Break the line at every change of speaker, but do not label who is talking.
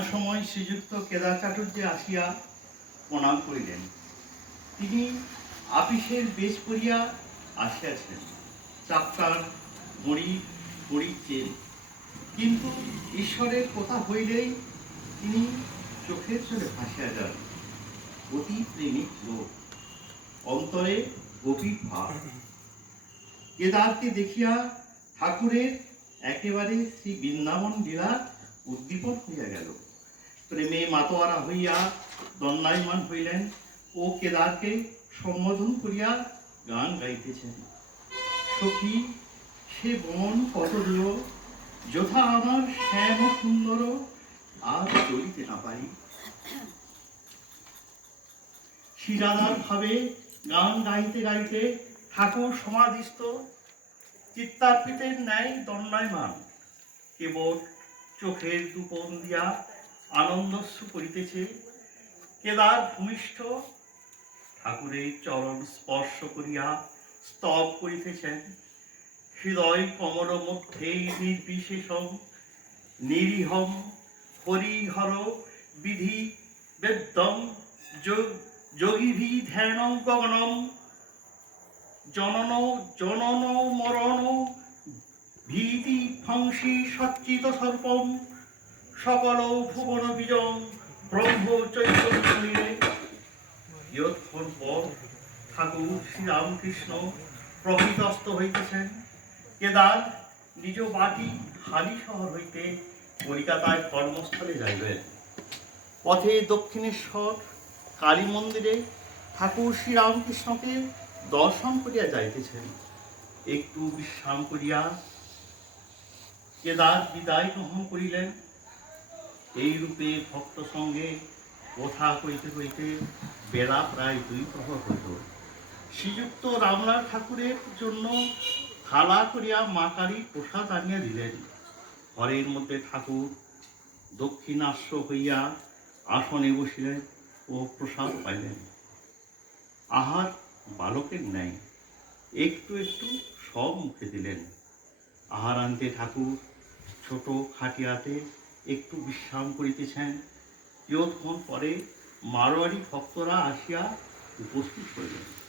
সময় শ্রীযুক্ত কেদার চাটুর্য আসিয়া প্রণাম করিলেন। তিনি আপিসের বেশ করিয়া আসিয়াছেন চাপকার মরি পড়িচ্ছেন কিন্তু ঈশ্বরের কথা হইলেই তিনি চোখের চলে ভাসিয়া যান। অতি প্রেমিক লোক। অন্তরে গভীর ভাব। কেদারকে দেখিয়া ঠাকুরের একেবারে শ্রী বৃন্দাবন লীলা উদ্দীপন হইয়া গেল। প্রেমে মাতোয়ারা হইয়া দণ্ডায়মান হইলেন। ও কেদারকে সম্বোধন করিয়া গান গাইতেছেন। সখী, সে বন কত দূর? যথা আমার শ্যাম সুন্দর, আর চলিতে না পারি। শিরাদার ভাবে গান গাইতে গাইতে ঠাকুর সমাধিস্থ। চিত্তার্পিতের ন্যায় দণ্ডায়মান কেবল চোখের দুপন দিয়া আনন্দস্যু করিতেছে। কেদার ভূমিষ্ঠ ঠাকুরের চরণ স্পর্শ করিয়া স্তব করিতেছেন। হৃদয় কমল মধ্যেই নির্বিশেষম, নিরীহম, হরিহর বিধি বেদ্যম, যোগ- যোগীভি ধ্যানং গগনম। জনন জনন মরণ, ভীতি ফংসি সচ্চিত সর্পম। সকল ভুবন ব্রহ্ম চৈতন্য ঠাকুর শ্রীরামকৃষ্ণ প্রকৃতস্থ হইতেছেন। কেদার নিজ বাটি হালি শহর হইতে কলিকাতায় কর্মস্থলে যাইবেন। পথে দক্ষিণেশ্বর, কালী মন্দিরে ঠাকুর শ্রীরামকৃষ্ণকে দর্শন করিয়া যাইতেছেন। একটু বিশ্রাম করিয়া কেদার বিদায় গ্রহণ করিলেন। এই রূপে ভক্ত সঙ্গে কথা কইতে কইতে বেলা প্রায় দুই প্রহর হইল। শ্রীযুক্ত রামলাল ঠাকুরের জন্য থালা করিয়া মা কালী প্রসাদ আনিয়া দিলেন। ঘরের মধ্যে ঠাকুর দক্ষিণাস্য হইয়া আসনে বসিলেন ও প্রসাদ পাইলেন। আহার বালকের ন্যায়, একটু একটু সব মুখে দিলেন। আহার আনতে ঠাকুর ছোট খাটিয়াতে একটু বিশ্রাম করিতেছেন। কিয়ৎক্ষণ পরে মারোয়ারি ভক্তরা আসিয়া উপস্থিত হইলেন।